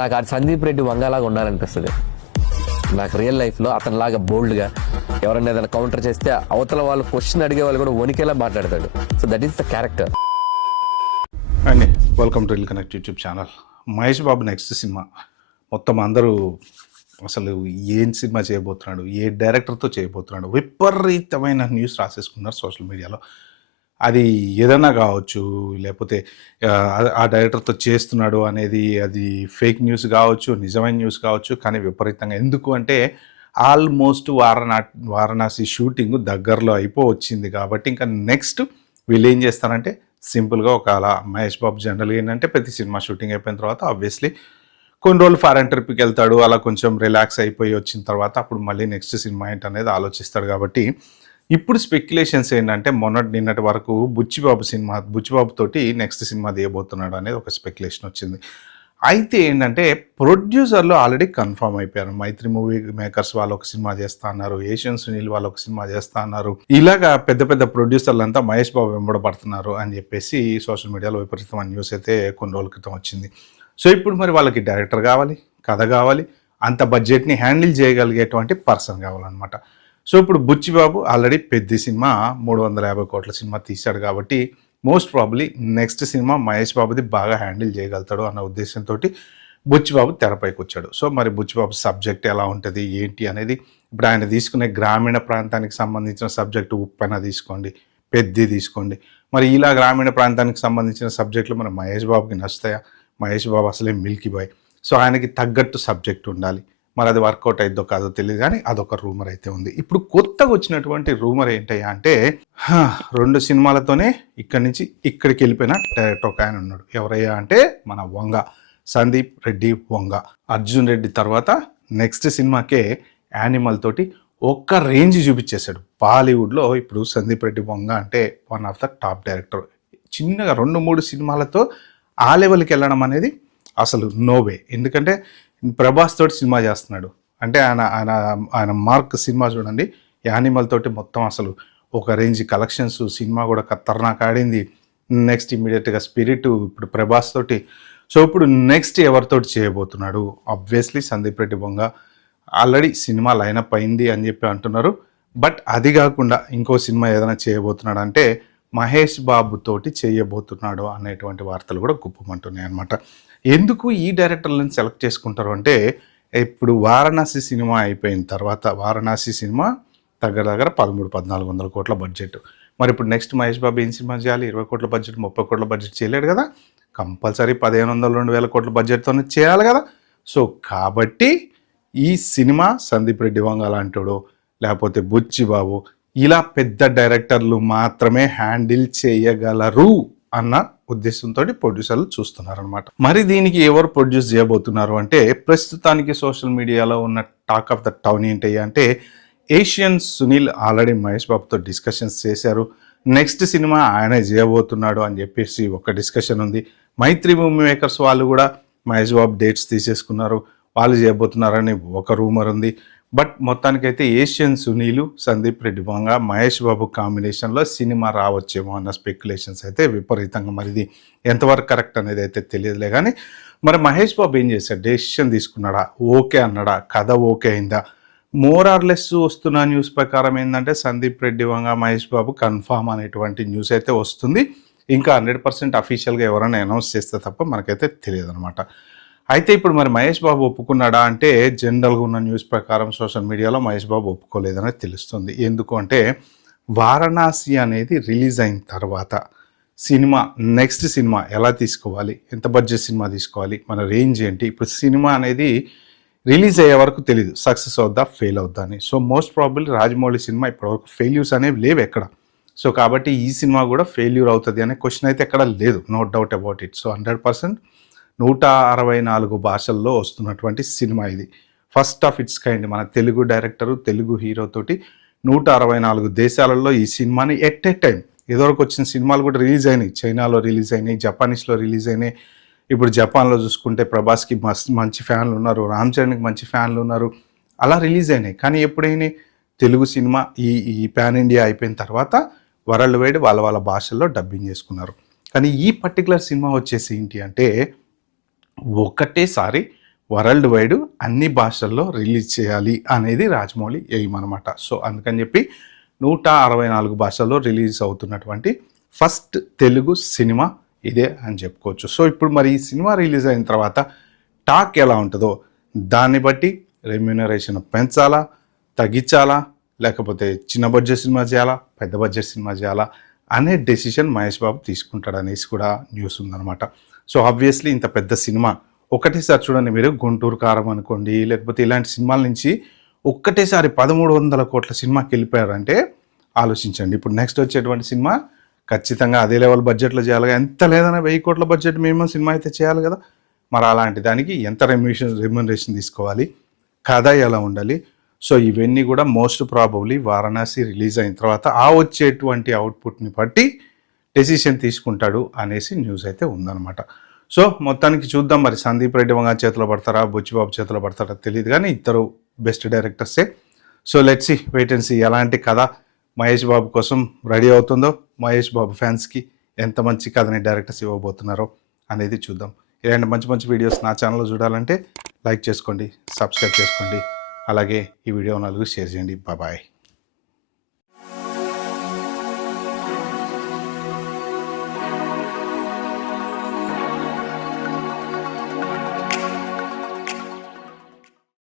నాకు ఆ సందీప్ రెడ్డి వంగలాగా ఉండాలనిపిస్తుంది. నాకు రియల్ లైఫ్లో అతనిలాగా బోల్డ్గా ఎవరైనా ఏదైనా కౌంటర్ చేస్తే అవతల వాళ్ళు క్వశ్చన్ అడిగే వాళ్ళు కూడా వణికేలా మాట్లాడతాడు. So that is the character. అండి welcome to reel connect YouTube channel. Mahesh Babu next cinema మొత్తం అందరూ అసలు ఏం సినిమా చేయబోతున్నాడు, ఏ డైరెక్టర్తో చేయబోతున్నాడు, విపరీతమైన న్యూస్ రాసేసుకున్నారు సోషల్ మీడియాలో. అది ఏదైనా కావచ్చు, లేకపోతే ఆ డైరెక్టర్తో చేస్తున్నాడు అనేది అది ఫేక్ న్యూస్ కావచ్చు, నిజమైన న్యూస్ కావచ్చు. కానీ విపరీతంగా ఎందుకు అంటే ఆల్మోస్ట్ వారణాసి షూటింగ్ దగ్గరలో అయిపోవచ్చింది కాబట్టి ఇంకా నెక్స్ట్ వీళ్ళు ఏం చేస్తారంటే సింపుల్గా ఒక అలా మహేష్ బాబు జనరల్గా ఏంటంటే ప్రతి సినిమా షూటింగ్ అయిపోయిన తర్వాత ఆబ్వియస్లీ కొన్ని రోజులు ఫారెన్ ట్రిప్కి వెళ్తాడు, అలా కొంచెం రిలాక్స్ అయిపోయి వచ్చిన తర్వాత అప్పుడు మళ్ళీ నెక్స్ట్ సినిమా ఏంటనేది ఆలోచిస్తాడు. కాబట్టి ఇప్పుడు స్పెక్యులేషన్స్ ఏంటంటే నిన్నటి వరకు బుచ్చిబాబు తోటి నెక్స్ట్ సినిమా తీయబోతున్నాడు అనేది ఒక స్పెక్యులేషన్ వచ్చింది. అయితే ఏంటంటే ప్రొడ్యూసర్లు ఆల్రెడీ కన్ఫర్మ్ అయిపోయారు. మైత్రి మూవీ మేకర్స్ వాళ్ళు ఒక సినిమా చేస్తా అన్నారు, ఏషియన్ సునీల్ వాళ్ళు ఒక సినిమా చేస్తా అన్నారు. ఇలాగా పెద్ద పెద్ద ప్రొడ్యూసర్లు అంతా మహేష్ బాబు వెంబడబడుతున్నారు అని చెప్పేసి సోషల్ మీడియాలో విపరీతమైన న్యూస్ అయితే కొన్ని రోజుల క్రితం వచ్చింది. సో ఇప్పుడు మరి వాళ్ళకి డైరెక్టర్ కావాలి, కథ కావాలి, అంత బడ్జెట్ని హ్యాండిల్ చేయగలిగేటువంటి పర్సన్ కావాలన్నమాట. సో ఇప్పుడు బుచ్చిబాబు ఆల్రెడీ పెద్ద సినిమా 350 కోట్ల సినిమా తీశాడు కాబట్టి most probably next cinema Mahesh బాబుది బాగా హ్యాండిల్ చేయగలుగుతాడు అన్న ఉద్దేశంతో బుచ్చిబాబు తెరపైకి వచ్చాడు. సో మరి బుచ్చిబాబు సబ్జెక్ట్ ఎలా ఉంటుంది ఏంటి అనేది ఇప్పుడు ఆయన తీసుకునే గ్రామీణ ప్రాంతానికి సంబంధించిన సబ్జెక్టు ఉప్పెన తీసుకోండి, పెద్ది తీసుకోండి. మరి ఇలా గ్రామీణ ప్రాంతానికి సంబంధించిన సబ్జెక్టులు మన మహేష్ బాబుకి నచ్చుతాయా? మహేష్ బాబు అసలే మిల్కీ బాయ్. సో ఆయనకి తగ్గట్టు సబ్జెక్ట్ ఉండాలి. మరి అది వర్కౌట్ అయిద్దో కాదో తెలియదు, కానీ అదొక రూమర్ అయితే ఉంది. ఇప్పుడు కొత్తగా వచ్చినటువంటి రూమర్ ఏంటయ్యా అంటే 2 సినిమాలతోనే ఇక్కడి నుంచి ఇక్కడికి వెళ్ళిపోయిన డైరెక్టర్ ఒక ఆయన ఉన్నాడు. ఎవరయ్యా అంటే మన వంగ, సందీప్ రెడ్డి వంగ. అర్జున్ రెడ్డి తర్వాత నెక్స్ట్ సినిమాకే యానిమల్ తోటి ఒక్క రేంజ్ చూపించేశాడు. బాలీవుడ్లో ఇప్పుడు సందీప్ రెడ్డి వంగ అంటే one of the top director. చిన్నగా 2-3 సినిమాలతో ఆ లెవెల్కి వెళ్ళడం అనేది అసలు నోవే. ఎందుకంటే ప్రభాస్ తోటి సినిమా చేస్తున్నాడు అంటే ఆయన మార్క్ సినిమా చూడండి, యానిమల్ తోటి మొత్తం అసలు ఒక రేంజ్ కలెక్షన్స్, సినిమా కూడా ఖతర్నాక్ ఆడింది. నెక్స్ట్ ఇమీడియట్గా స్పిరిట్ ఇప్పుడు ప్రభాస్ తోటి. సో ఇప్పుడు నెక్స్ట్ ఎవరితోటి చేయబోతున్నాడు? ఆబ్వియస్లీ సందీప్ రెడ్డి బొంగ. ఆల్రెడీ సినిమా లైనప్ అయింది అని చెప్పి అంటున్నారు. బట్ అది కాకుండా ఇంకో సినిమా ఏదైనా చేయబోతున్నాడు అంటే మహేష్ బాబు తోటి చేయబోతున్నాడు అనేటువంటి వార్తలు కూడా గుప్పమంటున్నాయి అనమాట. ఎందుకు ఈ డైరెక్టర్లను సెలెక్ట్ చేసుకుంటారు అంటే ఇప్పుడు వారణాసి సినిమా అయిపోయిన తర్వాత వారణాసి సినిమా దగ్గర 1300-1400 కోట్ల బడ్జెట్. మరి ఇప్పుడు నెక్స్ట్ మహేష్ బాబు ఏం సినిమా చేయాలి? 20 కోట్ల బడ్జెట్, 30 కోట్ల బడ్జెట్ చేయలేడు కదా. కంపల్సరీ 1500-2000 కోట్ల బడ్జెట్తోనే చేయాలి కదా. సో కాబట్టి ఈ సినిమా సందీప్ రెడ్డి వంగ లాంటివాడు లేకపోతే బుచ్చిబాబు ఇలా పెద్ద డైరెక్టర్లు మాత్రమే హ్యాండిల్ చేయగలరు అన్న ఉద్దేశంతో ప్రొడ్యూసర్లు చూస్తున్నారనమాట. మరి దీనికి ఎవరు ప్రొడ్యూస్ చేయబోతున్నారు అంటే ప్రస్తుతానికి సోషల్ మీడియాలో ఉన్న టాక్ ఆఫ్ ద టౌన్ ఏంటయ్యా అంటే ఏషియన్ సునీల్ ఆల్రెడీ మహేష్ బాబుతో డిస్కషన్స్ చేశారు. నెక్స్ట్ సినిమా ఆయనే చేయబోతున్నాడు అని చెప్పేసి ఒక డిస్కషన్ ఉంది. మైత్రి మూవీ మేకర్స్ వాళ్ళు కూడా మహేష్ బాబు డేట్స్ తీసేసుకున్నారు, వాళ్ళు చేయబోతున్నారని ఒక రూమర్ ఉంది. బట్ మొత్తానికైతే ఏషియన్ సునీలు, సందీప్ రెడ్డి వంగ, మహేష్ బాబు కాంబినేషన్లో సినిమా రావచ్చేమో అన్న స్పెక్యులేషన్స్ అయితే విపరీతంగా. మరి ఇది ఎంతవరకు కరెక్ట్ అనేది అయితే తెలియదులే. కానీ మరి మహేష్ బాబు ఏం చేశాడు? డెసిషన్ తీసుకున్నాడా? ఓకే అన్నాడా? కథ ఓకే అయిందా? మోర్ ఆర్ లెస్ వస్తున్న న్యూస్ ప్రకారం ఏంటంటే సందీప్ రెడ్డి వంగ మహేష్ బాబు కన్ఫామ్ అనేటువంటి న్యూస్ అయితే వస్తుంది. ఇంకా 100% అఫీషియల్గా ఎవరైనా అనౌన్స్ చేస్తే తప్ప మనకైతే తెలియదు అనమాట. అయితే ఇప్పుడు మరి మహేష్ బాబు ఒప్పుకున్నాడా అంటే జనరల్గా ఉన్న న్యూస్ ప్రకారం సోషల్ మీడియాలో మహేష్ బాబు ఒప్పుకోలేదని తెలుస్తుంది. ఎందుకు అంటే వారణాసి అనేది రిలీజ్ అయిన తర్వాత నెక్స్ట్ సినిమా ఎలా తీసుకోవాలి, ఎంత బడ్జెట్ సినిమా తీసుకోవాలి, మన రేంజ్ ఏంటి, ఇప్పుడు సినిమా అనేది రిలీజ్ అయ్యే వరకు తెలియదు సక్సెస్ అవుద్దా ఫెయిల్ అవుద్దా అని. So most probably Rajamouli cinema ఇప్పటివరకు ఫెయిల్యూర్స్ అనేవి లేవు ఎక్కడ. సో కాబట్టి ఈ సినిమా కూడా ఫెయిల్యూర్ అవుతుంది అనే క్వశ్చన్ అయితే ఎక్కడ లేదు, no doubt about it. So 100% 164 భాషల్లో వస్తున్నటువంటి సినిమా ఇది. First of its kind. మన తెలుగు డైరెక్టరు, తెలుగు హీరోతోటి 164 దేశాలలో ఈ సినిమాని ఎట్ ఏ టైం, ఇదివరకు వచ్చిన సినిమాలు కూడా రిలీజ్ అయినాయి. చైనాలో రిలీజ్ అయినాయి, జపానీస్లో రిలీజ్ అయినాయి. ఇప్పుడు జపాన్లో చూసుకుంటే ప్రభాస్కి మంచి ఫ్యాన్లు ఉన్నారు, రామ్ చరణ్కి మంచి ఫ్యాన్లు ఉన్నారు, అలా రిలీజ్ అయినాయి. కానీ ఎప్పుడైనా తెలుగు సినిమా ఈ పాన్ ఇండియా అయిపోయిన తర్వాత వరల్డ్ వైడ్ వాళ్ళ భాషల్లో డబ్బింగ్ చేసుకున్నారు. కానీ ఈ పర్టికులర్ సినిమా వచ్చేసి ఏంటి అంటే ఒకటేసారి వరల్డ్ వైడ్ అన్ని భాషల్లో రిలీజ్ చేయాలి అనేది రాజమౌళి ఎయిమ్ అనమాట. సో అందుకని చెప్పి 164 భాషల్లో రిలీజ్ అవుతున్నటువంటి ఫస్ట్ తెలుగు సినిమా ఇదే అని చెప్పుకోవచ్చు. సో ఇప్పుడు మరి ఈ సినిమా రిలీజ్ అయిన తర్వాత టాక్ ఎలా ఉంటుందో దాన్ని బట్టి రెమ్యూనరేషన్ పెంచాలా, తగ్గించాలా, లేకపోతే చిన్న బడ్జెట్ సినిమా చేయాలా, పెద్ద బడ్జెట్ సినిమా చేయాలా అనే డెసిషన్ మహేష్ బాబు తీసుకుంటాడనేసి కూడా న్యూస్ ఉందన్నమాట. సో ఆబ్వియస్లీ ఇంత పెద్ద సినిమా ఒకటేసారి చూడండి, మీరు గుంటూరు కారం అనుకోండి, లేకపోతే ఇలాంటి సినిమాల నుంచి ఒక్కటేసారి 1300 కోట్ల సినిమాకి వెళ్ళిపోయారంటే ఆలోచించండి. ఇప్పుడు నెక్స్ట్ వచ్చేటువంటి సినిమా ఖచ్చితంగా అదే లెవెల్ బడ్జెట్లో చేయాలి. ఎంత లేదన్నా 1000 కోట్ల బడ్జెట్ మినిమం సినిమా అయితే చేయాలి కదా. మరి అలాంటి దానికి ఎంత రెమ్యూనరేషన్ తీసుకోవాలి, కథ ఎలా ఉండాలి. సో ఇవన్నీ కూడా మోస్ట్ ప్రాబబ్లీ వారణాసి రిలీజ్ అయిన తర్వాత ఆ వచ్చేటువంటి అవుట్పుట్ని బట్టి డెసిషన్ తీసుకుంటాడు అనేసి న్యూస్ అయితే ఉందన్నమాట. సో మొత్తానికి చూద్దాం, మరి సందీప్ రెడ్డి వంగ చేతిలో పడతారా, బుచ్చిబాబు చేతిలో పడతారా తెలియదు, కానీ ఇద్దరు బెస్ట్ డైరెక్టర్సే. So let's see, wait and see ఎలాంటి కథ మహేష్ బాబు కోసం రెడీ అవుతుందో, మహేష్ బాబు ఫ్యాన్స్కి ఎంత మంచి కథని డైరెక్టర్స్ ఇవ్వబోతున్నారో అనేది చూద్దాం. ఇలాంటి మంచి మంచి వీడియోస్ నా ఛానల్లో చూడాలంటే లైక్ చేసుకోండి, సబ్స్క్రైబ్ చేసుకోండి, అలాగే ఈ వీడియో 4 షేర్ చేయండి. బాయ్.